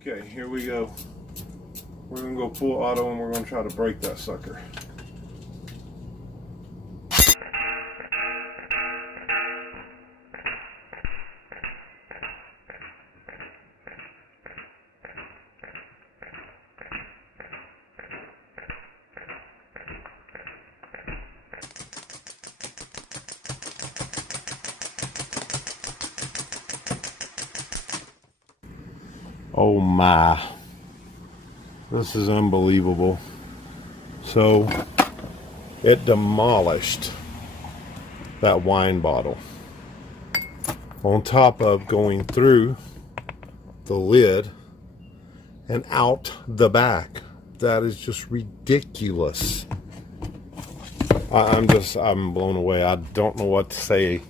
Okay, here we go. We're gonna go full auto and we're gonna try to break that sucker. Oh my, this is unbelievable. So it demolished that wine bottle on top of going through the lid and out the back. That is just ridiculous. I'm blown away. I don't know what to say